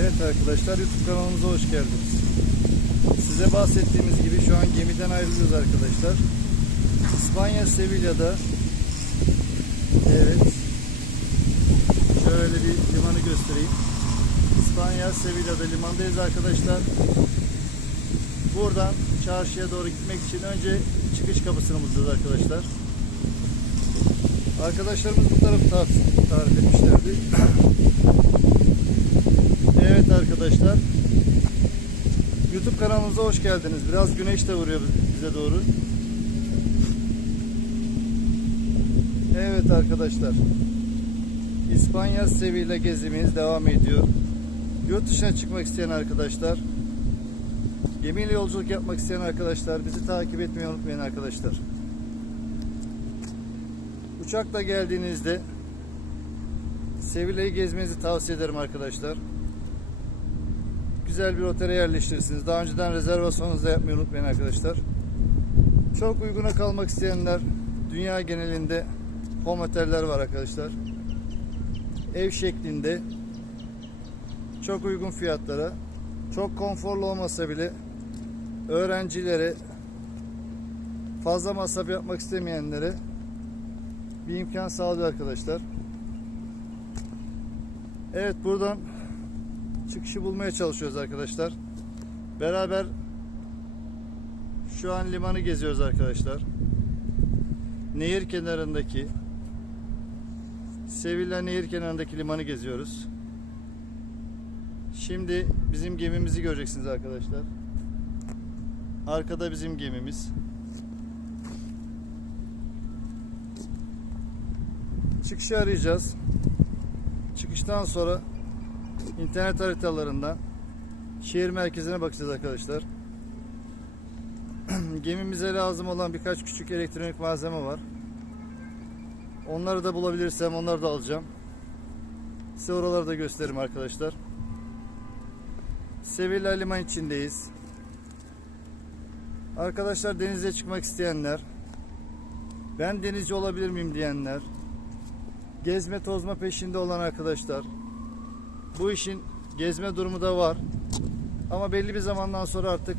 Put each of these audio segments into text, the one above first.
Evet arkadaşlar YouTube kanalımıza hoş geldiniz. Size bahsettiğimiz gibi şu an gemiden ayrılıyoruz arkadaşlar. İspanya Sevilla'da Evet Şöyle bir limanı göstereyim. İspanya Sevilla'da limandayız arkadaşlar. Buradan çarşıya doğru gitmek için önce çıkış kapısını bulacağız arkadaşlar. Arkadaşlarımız bu tarafı tarif, etmişlerdi. Evet arkadaşlar. YouTube kanalımıza hoş geldiniz. Biraz güneş de vuruyor bize doğru. Evet arkadaşlar. İspanya Sevilla gezimiz devam ediyor. Yurt dışına çıkmak isteyen arkadaşlar, gemiyle yolculuk yapmak isteyen arkadaşlar bizi takip etmeyi unutmayın arkadaşlar. Uçakla geldiğinizde Sevilla'yı gezmenizi tavsiye ederim arkadaşlar. Güzel bir otele yerleştirirsiniz. Daha önceden rezervasyonunuzu da yapmayı unutmayın arkadaşlar. Çok uyguna kalmak isteyenler dünya genelinde home oteller var arkadaşlar. Ev şeklinde çok uygun fiyatlara çok konforlu olmasa bile öğrencilere fazla masraf yapmak istemeyenlere bir imkan sağlıyor arkadaşlar. Evet buradan çıkışı bulmaya çalışıyoruz arkadaşlar. Beraber şu an limanı geziyoruz arkadaşlar. Nehir kenarındaki Sevilla nehir kenarındaki limanı geziyoruz. Şimdi bizim gemimizi göreceksiniz arkadaşlar. Arkada bizim gemimiz. Çıkışı arayacağız. Çıkıştan sonra internet haritalarından şehir merkezine bakacağız arkadaşlar. Gemimize lazım olan birkaç küçük elektronik malzeme var. Onları da bulabilirsem onları da alacağım. Size oraları da gösteririm arkadaşlar. Sevilla liman içindeyiz. Arkadaşlar denize çıkmak isteyenler, ben denizci olabilir miyim diyenler, gezme tozma peşinde olan arkadaşlar, bu işin gezme durumu da var. Ama belli bir zamandan sonra artık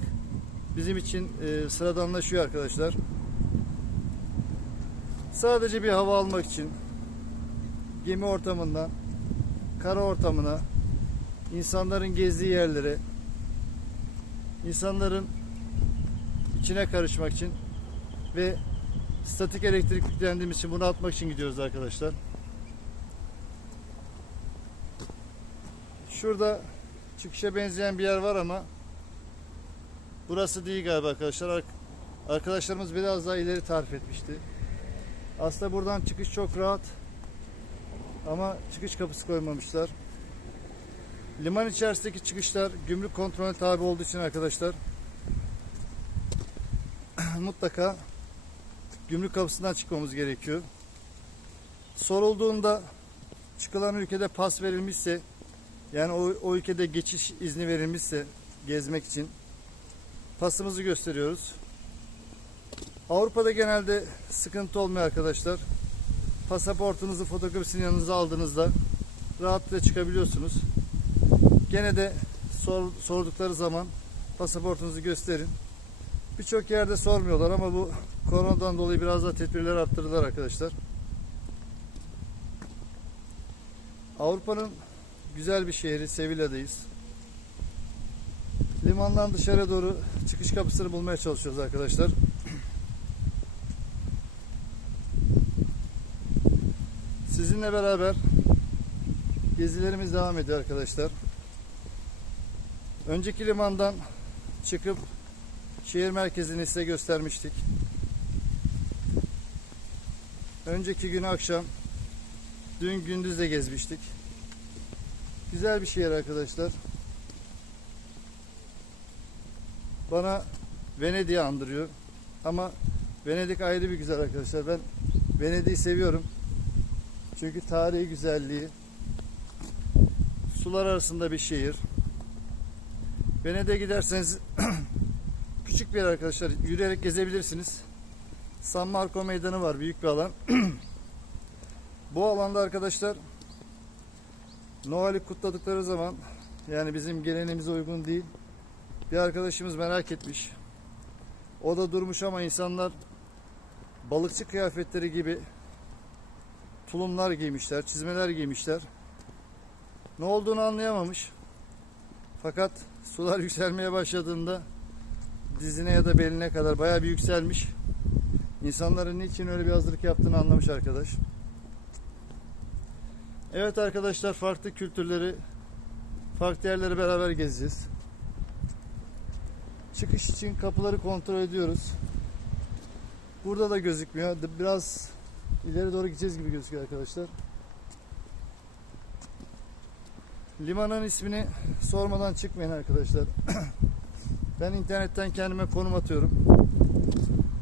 bizim için e, sıradanlaşıyor arkadaşlar. Sadece bir hava almak için gemi ortamından kara ortamına insanların gezdiği yerlere insanların içine karışmak için ve statik elektrik yüklendiğimiz için bunu atmak için gidiyoruz arkadaşlar. Şurada çıkışa benzeyen bir yer var ama burası değil galiba arkadaşlar. Arkadaşlarımız biraz daha ileri tarif etmişti. Aslında buradan çıkış çok rahat. Ama çıkış kapısı koymamışlar. Liman içerisindeki çıkışlar gümrük kontrolüne tabi olduğu için arkadaşlar mutlaka gümrük kapısından çıkmamız gerekiyor. Sorulduğunda çıkılan ülkede pas verilmişse yani o, o ülkede geçiş izni verilmişse gezmek için pasımızı gösteriyoruz. Avrupa'da genelde sıkıntı olmuyor arkadaşlar. Pasaportunuzu fotokopisini yanınıza aldığınızda rahatlıkla çıkabiliyorsunuz. Gene de sor, sordukları zaman pasaportunuzu gösterin. Birçok yerde sormuyorlar ama bu koronadan dolayı biraz da tedbirleri arttırdılar arkadaşlar. Avrupa'nın güzel bir şehri Sevilla'dayız. Limandan dışarı doğru çıkış kapısını bulmaya çalışıyoruz arkadaşlar. Sizinle beraber gezilerimiz devam ediyor arkadaşlar. Önceki limandan çıkıp şehir merkezini size göstermiştik. Önceki gün akşam dün gündüz de gezmiştik. Güzel bir şehir arkadaşlar. Bana Venedik'i andırıyor. Ama Venedik ayrı bir güzel arkadaşlar. Ben Venedik'i seviyorum. Çünkü tarihi güzelliği sular arasında bir şehir. Venedik'e giderseniz küçük bir yer arkadaşlar. Yürüyerek gezebilirsiniz. San Marco Meydanı var. Büyük bir alan. Bu alanda arkadaşlar Noel'i kutladıkları zaman Yani bizim geleneğimize uygun değil. Bir arkadaşımız merak etmiş. O da durmuş ama insanlar balıkçı kıyafetleri gibi tulumlar giymişler, çizmeler giymişler. Ne olduğunu anlayamamış. Fakat sular yükselmeye başladığında dizine ya da beline kadar bayağı bir yükselmiş. İnsanların niçin öyle bir hazırlık yaptığını anlamış arkadaş. Evet arkadaşlar farklı kültürleri, farklı yerleri beraber gezeceğiz. Çıkış için kapıları kontrol ediyoruz. Burada da gözükmüyor. Biraz ileri doğru gideceğiz gibi gözüküyor arkadaşlar. Limanın ismini sormadan çıkmayın arkadaşlar. ben internetten kendime konum atıyorum.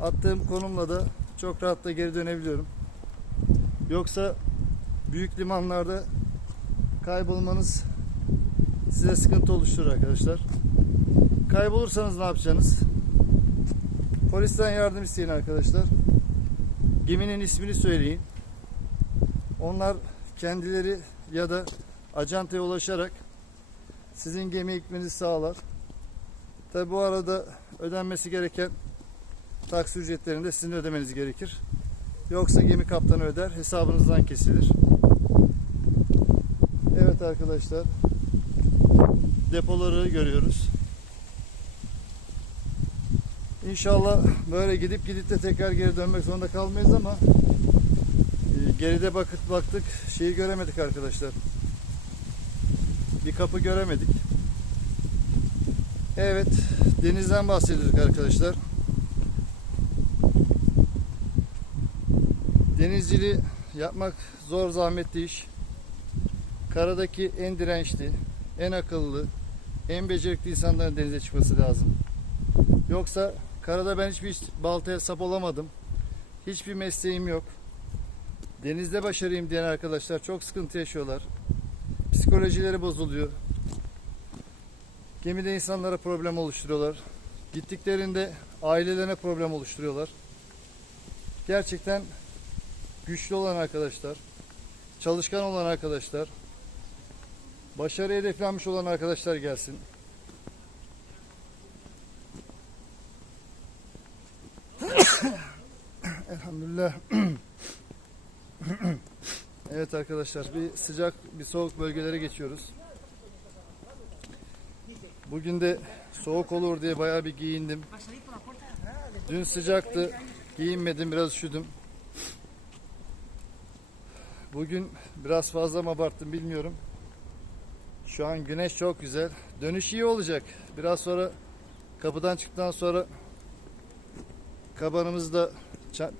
Attığım konumla da çok rahatla geri dönebiliyorum. Yoksa büyük limanlarda kaybolmanız size sıkıntı oluşturur arkadaşlar. Kaybolursanız ne yapacaksınız? Polisten yardım isteyin arkadaşlar. Geminin ismini söyleyin. Onlar kendileri ya da acentaya ulaşarak sizin gemiye gitmenizi sağlar. Tabi bu arada ödenmesi gereken taksi ücretlerini de sizin ödemeniz gerekir. Yoksa gemi kaptanı öder, hesabınızdan kesilir. Evet arkadaşlar. Depoları görüyoruz. İnşallah böyle gidip gidip de tekrar geri dönmek zorunda kalmayız ama e, geride bakıp baktık şeyi göremedik arkadaşlar. Bir kapı göremedik. Evet, denizden bahsediyorduk arkadaşlar. Denizciliği yapmak zor zahmetli iş. Karadaki en dirençli, en akıllı, en becerikli insanların denize çıkması lazım. Yoksa karada ben hiçbir baltaya sap olamadım. Hiçbir mesleğim yok. Denizde başarayım diyen arkadaşlar çok sıkıntı yaşıyorlar. Psikolojileri bozuluyor. Gemide insanlara problem oluşturuyorlar. Gittiklerinde ailelerine problem oluşturuyorlar. Gerçekten güçlü olan arkadaşlar, çalışkan olan arkadaşlar, başarı hedeflenmiş olan arkadaşlar gelsin. Elhamdülillah. evet arkadaşlar bir sıcak bir soğuk bölgelere geçiyoruz. Bugün de soğuk olur diye bayağı bir giyindim. Dün sıcaktı. Giyinmedim biraz üşüdüm. Bugün biraz fazla mı abarttım bilmiyorum. Şu an güneş çok güzel. Dönüş iyi olacak. Biraz sonra kapıdan çıktıktan sonra kabanımızı da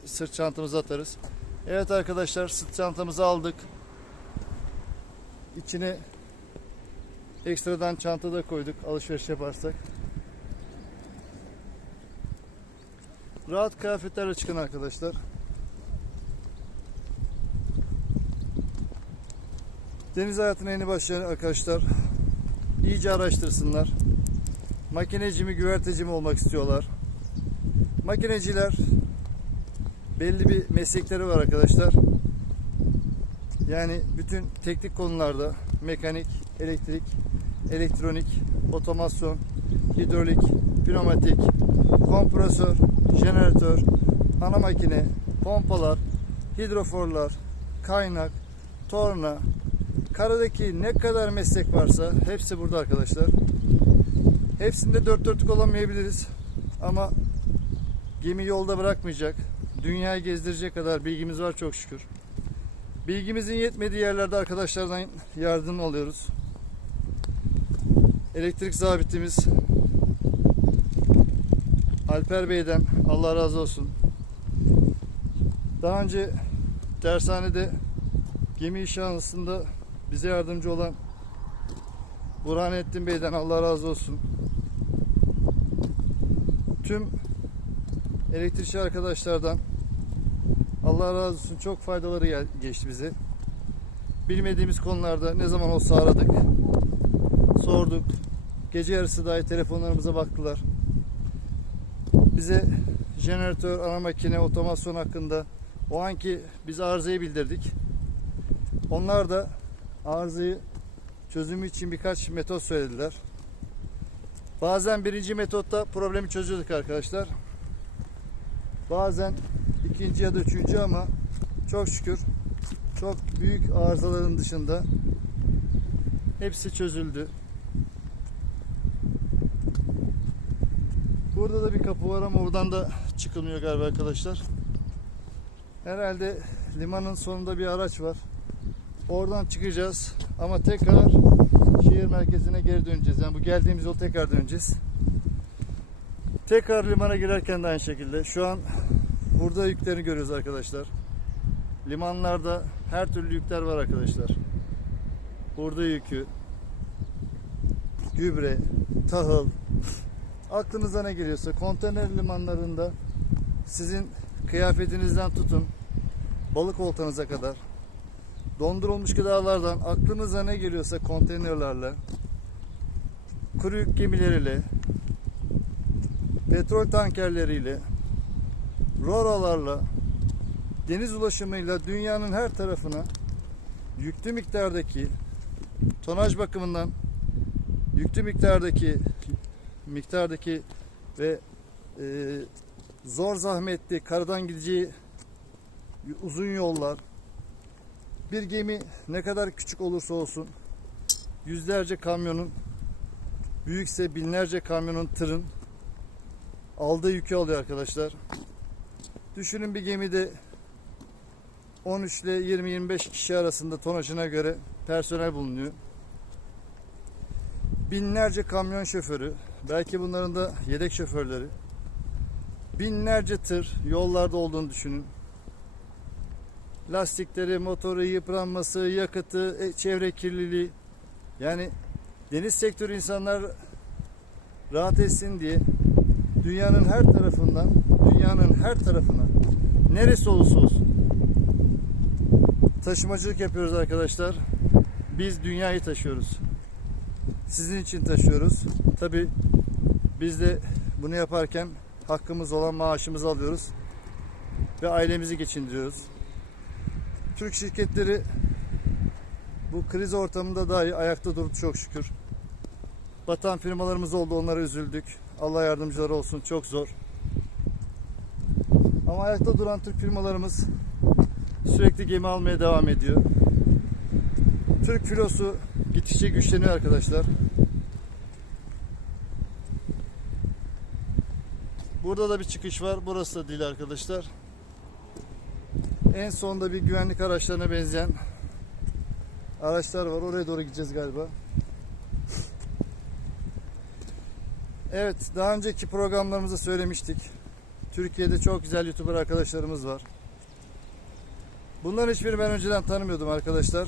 sırt çantamıza atarız. Evet arkadaşlar sırt çantamızı aldık. İçine ekstradan çanta da koyduk alışveriş yaparsak. Rahat kıyafetlerle çıkın arkadaşlar. Deniz hayatına yeni başlayan arkadaşlar iyice araştırsınlar. Makineci mi güverteci mi olmak istiyorlar. Makineciler belli bir meslekleri var arkadaşlar. Yani bütün teknik konularda mekanik, elektrik, elektronik, otomasyon, hidrolik, pneumatik, kompresör, jeneratör, ana makine, pompalar, hidroforlar, kaynak, torna, karadaki ne kadar meslek varsa hepsi burada arkadaşlar. Hepsinde dört dörtlük olamayabiliriz ama gemi yolda bırakmayacak. Dünyayı gezdirecek kadar bilgimiz var çok şükür. Bilgimizin yetmediği yerlerde arkadaşlardan yardım alıyoruz. Elektrik zabitimiz Alper Bey'den Allah razı olsun. Daha önce dershanede gemi işi anısında bize yardımcı olan Burhanettin Bey'den Allah razı olsun. Tüm elektrikçi arkadaşlardan Allah razı olsun çok faydaları geçti bize. Bilmediğimiz konularda ne zaman olsa aradık. Sorduk. Gece yarısı dahi telefonlarımıza baktılar. Bize jeneratör, ana makine, otomasyon hakkında o anki biz arızayı bildirdik. Onlar da arızayı çözümü için birkaç metot söylediler. Bazen birinci metotta problemi çözüyorduk arkadaşlar. Bazen ikinci ya da üçüncü ama çok şükür çok büyük arızaların dışında hepsi çözüldü. Burada da bir kapı var ama oradan da çıkılmıyor galiba arkadaşlar. Herhalde limanın sonunda bir araç var. Oradan çıkacağız ama tekrar şehir merkezine geri döneceğiz. Yani bu geldiğimiz yol tekrar döneceğiz. Tekrar limana girerken de aynı şekilde. Şu an burada yüklerini görüyoruz arkadaşlar. Limanlarda her türlü yükler var arkadaşlar. Burada yükü, gübre, tahıl, aklınıza ne geliyorsa konteyner limanlarında sizin kıyafetinizden tutun balık oltanıza kadar dondurulmuş gıdalardan aklınıza ne geliyorsa konteynerlerle kuru yük gemileriyle petrol tankerleriyle roralarla deniz ulaşımıyla dünyanın her tarafına yüklü miktardaki tonaj bakımından yüklü miktardaki miktardaki ve e, zor zahmetli karadan gideceği uzun yollar bir gemi ne kadar küçük olursa olsun yüzlerce kamyonun büyükse binlerce kamyonun tırın aldığı yükü alıyor arkadaşlar. Düşünün bir gemide 13 ile 20-25 kişi arasında tonajına göre personel bulunuyor. Binlerce kamyon şoförü, belki bunların da yedek şoförleri, binlerce tır yollarda olduğunu düşünün. Lastikleri, motoru, yıpranması, yakıtı, e, çevre kirliliği. Yani deniz sektörü insanlar rahat etsin diye dünyanın her tarafından, dünyanın her tarafına neresi olursa olsun taşımacılık yapıyoruz arkadaşlar. Biz dünyayı taşıyoruz. Sizin için taşıyoruz. Tabi biz de bunu yaparken hakkımız olan maaşımızı alıyoruz ve ailemizi geçindiriyoruz. Türk şirketleri bu kriz ortamında dahi ayakta durdu çok şükür. Batan firmalarımız oldu onlara üzüldük. Allah yardımcıları olsun çok zor. Ama ayakta duran Türk firmalarımız sürekli gemi almaya devam ediyor. Türk filosu gittikçe güçleniyor arkadaşlar. Burada da bir çıkış var. Burası da değil arkadaşlar. En sonda bir güvenlik araçlarına benzeyen araçlar var. Oraya doğru gideceğiz galiba. Evet, daha önceki programlarımızda söylemiştik. Türkiye'de çok güzel YouTuber arkadaşlarımız var. Bunların hiçbirini ben önceden tanımıyordum arkadaşlar.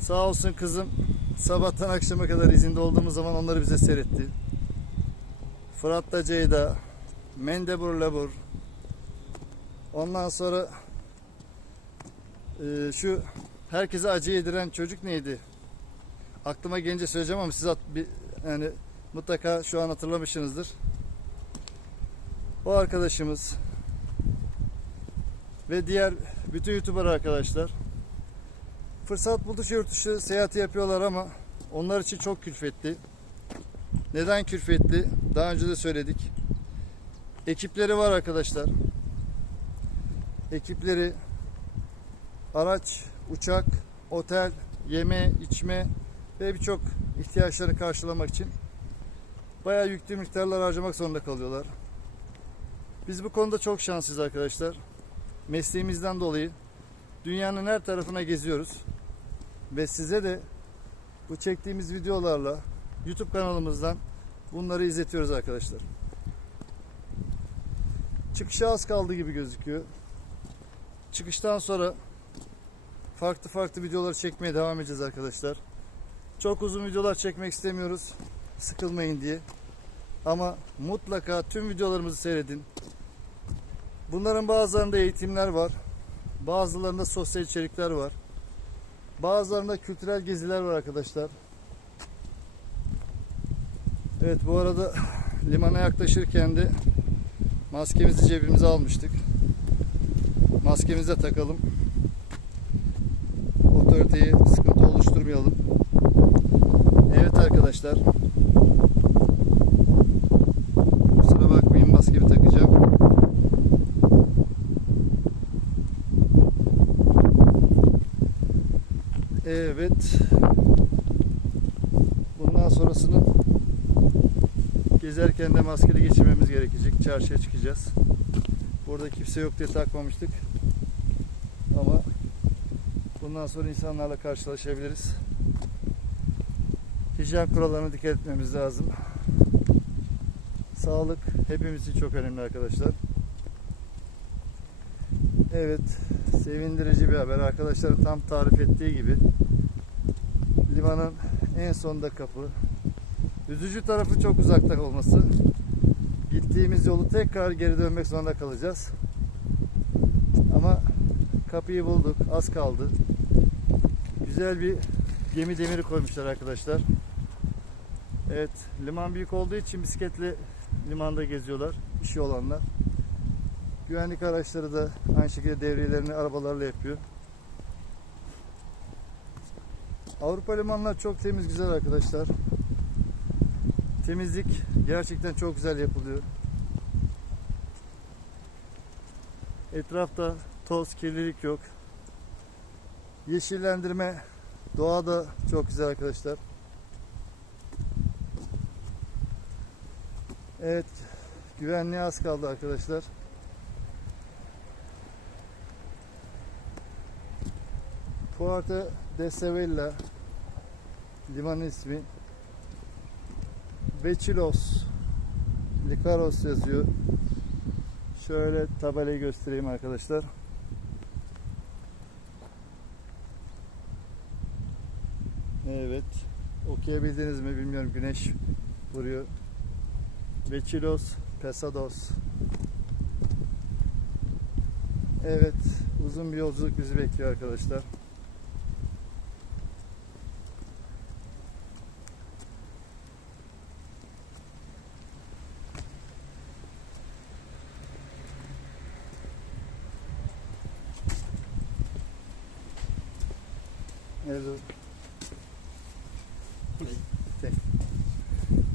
Sağ olsun kızım sabahtan akşama kadar izinde olduğumuz zaman onları bize seyretti. Fırat'la Ceyda, Mendebur Labur, ondan sonra e, şu herkese acı yediren çocuk neydi? Aklıma gelince söyleyeceğim ama siz at, bir, yani mutlaka şu an hatırlamışsınızdır. O arkadaşımız ve diğer bütün YouTuber arkadaşlar fırsat buldukça yurt dışı seyahati yapıyorlar ama onlar için çok külfetli. Neden külfetli? Daha önce de söyledik. Ekipleri var arkadaşlar. Ekipleri araç, uçak, otel, yeme, içme ve birçok ihtiyaçlarını karşılamak için bayağı yüklü miktarlar harcamak zorunda kalıyorlar. Biz bu konuda çok şanslıyız arkadaşlar. Mesleğimizden dolayı dünyanın her tarafına geziyoruz. Ve size de bu çektiğimiz videolarla YouTube kanalımızdan bunları izletiyoruz arkadaşlar. Çıkışa az kaldı gibi gözüküyor. Çıkıştan sonra farklı farklı videoları çekmeye devam edeceğiz arkadaşlar. Çok uzun videolar çekmek istemiyoruz. Sıkılmayın diye. Ama mutlaka tüm videolarımızı seyredin. Bunların bazılarında eğitimler var. Bazılarında sosyal içerikler var. Bazılarında kültürel geziler var arkadaşlar. Evet bu arada limana yaklaşırken de maskemizi cebimize almıştık. Maskemizi de takalım. Otoriteyi sıkıntı oluşturmayalım. arkadaşlar. Kusura bakmayın maskemi takacağım. Evet. Bundan sonrasını gezerken de maskeli geçirmemiz gerekecek. Çarşıya çıkacağız. Burada kimse yok diye takmamıştık. Ama bundan sonra insanlarla karşılaşabiliriz. Hijyen kurallarına dikkat etmemiz lazım. Sağlık hepimiz için çok önemli arkadaşlar. Evet, sevindirici bir haber. Arkadaşların tam tarif ettiği gibi limanın en sonunda kapı. Üzücü tarafı çok uzakta olması. Gittiğimiz yolu tekrar geri dönmek zorunda kalacağız. Ama kapıyı bulduk. Az kaldı. Güzel bir gemi demiri koymuşlar arkadaşlar. Evet, liman büyük olduğu için bisikletle limanda geziyorlar. işi olanlar. Güvenlik araçları da aynı şekilde devriyelerini arabalarla yapıyor. Avrupa limanlar çok temiz güzel arkadaşlar. Temizlik gerçekten çok güzel yapılıyor. Etrafta toz, kirlilik yok. Yeşillendirme doğada çok güzel arkadaşlar. Evet, güvenliğe az kaldı arkadaşlar. Puerto de Sevilla liman ismi. Bechilos Likaros yazıyor. Şöyle tabelayı göstereyim arkadaşlar. Evet. Okuyabildiniz mi bilmiyorum. Güneş vuruyor. Bechilos Pesados. Evet. Uzun bir yolculuk bizi bekliyor arkadaşlar.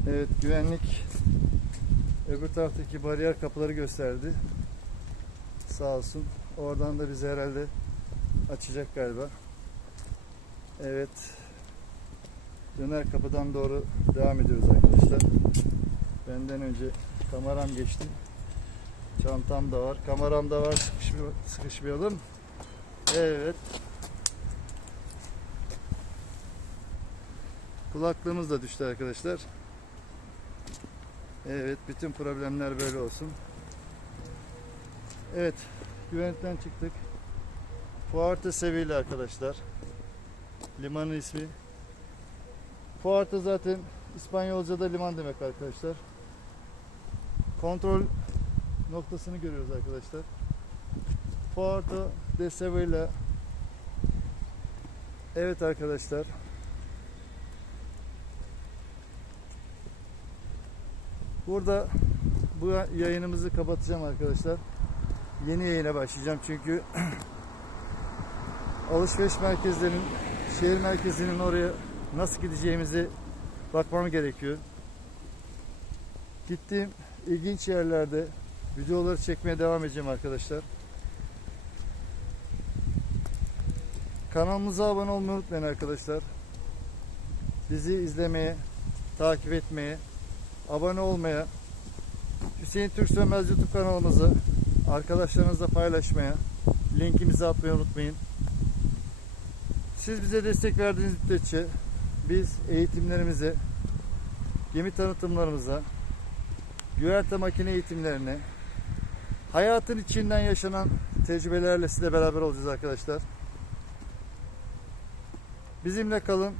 Evet. Güvenlik öbür taraftaki bariyer kapıları gösterdi. Sağ olsun. Oradan da bizi herhalde açacak galiba. Evet. Döner kapıdan doğru devam ediyoruz arkadaşlar. Benden önce kameram geçti. Çantam da var. Kameram da var. Sıkışmay- Sıkışmayalım. Evet. Kulaklığımız da düştü arkadaşlar. Evet, bütün problemler böyle olsun. Evet, güvenlikten çıktık. Puerto Sevilla arkadaşlar. Limanın ismi. Puerto zaten İspanyolca'da liman demek arkadaşlar. Kontrol noktasını görüyoruz arkadaşlar. Puerto de Sevilla. Evet arkadaşlar. Burada bu yayınımızı kapatacağım arkadaşlar. Yeni yayına başlayacağım çünkü alışveriş merkezlerinin şehir merkezinin oraya nasıl gideceğimizi bakmam gerekiyor. Gittiğim ilginç yerlerde videoları çekmeye devam edeceğim arkadaşlar. Kanalımıza abone olmayı unutmayın arkadaşlar. Bizi izlemeye, takip etmeye, abone olmaya, Hüseyin Türk Sönmez YouTube kanalımızı arkadaşlarınızla paylaşmaya, linkimizi atmayı unutmayın. Siz bize destek verdiğiniz müddetçe biz eğitimlerimize, gemi tanıtımlarımıza, güverte makine eğitimlerine, hayatın içinden yaşanan tecrübelerle sizle beraber olacağız arkadaşlar. Bizimle kalın,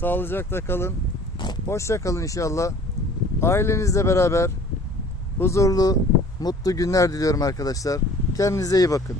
sağlıcakla kalın, hoşça kalın inşallah. Ailenizle beraber huzurlu, mutlu günler diliyorum arkadaşlar. Kendinize iyi bakın.